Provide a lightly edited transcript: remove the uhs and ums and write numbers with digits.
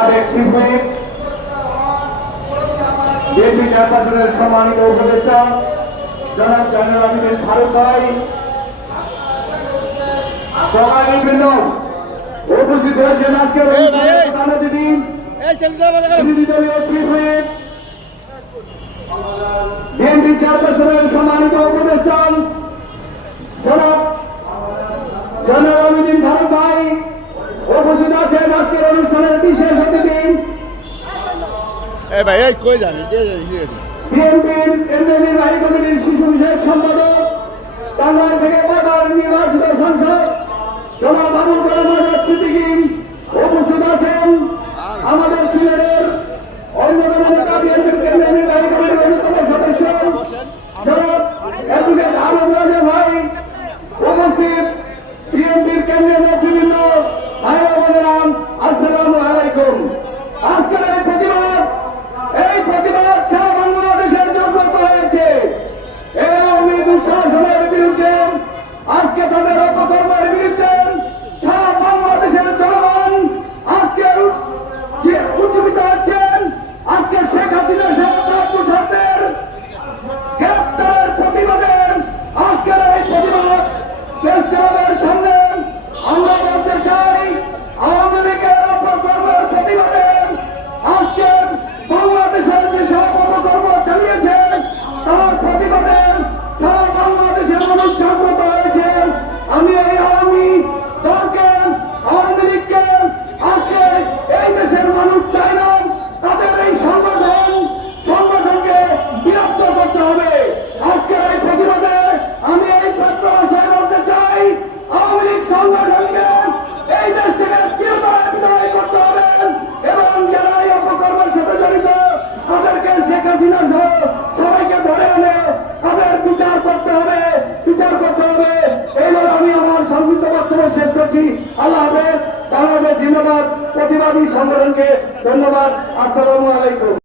সাবেক শিল্পীর বিএনপি চেয়ারপারসনের সম্মানিত উপদেষ্টা জনাব জয়নুল আবেদিন ফারুক ভাই, সম্মানিত উপস্থিত হয়েছেন আজকের প্রধান অতিথি বিরোধী দলীয় শিল্পী বিএনপি চেয়ারপারসনের সম্মানিত উপদেষ্টা জনাব জয়নুল আবেদিন ফারুক ভাই, উপস্থিত আছেন আজকের অনুষ্ঠানের বিশেষ অতিথি বিএনপির কেন্দ্রীয় নির্বাহী কমিটির শিশু বিষয়ক সম্পাদক, টাঙ্গাইল থেকে বারবার নির্বাচিত সাংসদ জনাব আবুল কালাম আজাদ সিদ্দিকী, উপস্থিত আছেন আমাদের সিলেটের অন্যতম নেতা বিএনপির কেন্দ্রীয় নির্বাহী কমিটির অন্যতম সদস্য জনাব অ্যাডভোকেট আলম রাজা ভাই, উপস্থিত বিএনপির কেন্দ্রীয় নেতৃবৃন্দ, ভাই ও বোনেরা, আসসালামু আলাইকুম। আজকের এই প্রতিবাদ সারা বাংলাদেশের যোগ্যতা হয়েছে। এই আওয়ামী দুঃশাসনের বিরুদ্ধে, আজকে তাদের অপকর্মের বিরুদ্ধে সারা বাংলাদেশের জনগণ আজকে উজ্জীবিত হচ্ছেন। আজকে শেখ হাসিনা সহ দুঃশাসনের গ্রেপ্তারের প্রতিবাদে আজকের এই প্রতিবাদ প্রেসক্লাবের সামনে আমরা বলতে চাই, আওয়ামী লীগের অপকর্মের প্রতিবাদে আজকে বাংলাদেশের যেসব অপকর্ম চালিয়েছে তার প্রতিবাদে সারা বাংলাদেশের মানুষ জাগ্রত হয়েছে। আমি এই আওয়ামী দলকে, আওয়ামী লীগকে আজকে এই দেশের মানুষ চাই না, তাদের এই সংগঠনকে বিরক্ত করতে হবে। আজকের এই প্রতিবাদে আমি এই প্রত্যাশায় বলতে চাই, আওয়ামী লীগ সংগঠনকে এই দেশ থেকে চিরতরে বিদায় করতে হবে এবং যারা এই অপকর্মের সাথে জড়িত তাদেরকে শেখ হাসিনা সহ সবাইকে ধরে এনে তাদের বিচার করতে হবে। এই বলে আমি আমার সংক্ষিপ্ত বক্তব্য শেষ করছি। আল্লাহ হাফেজ। বাংলাদেশ জিন্দাবাদ। প্রতিবাদী সংগঠনকে ধন্যবাদ। আসসালামু আলাইকুম।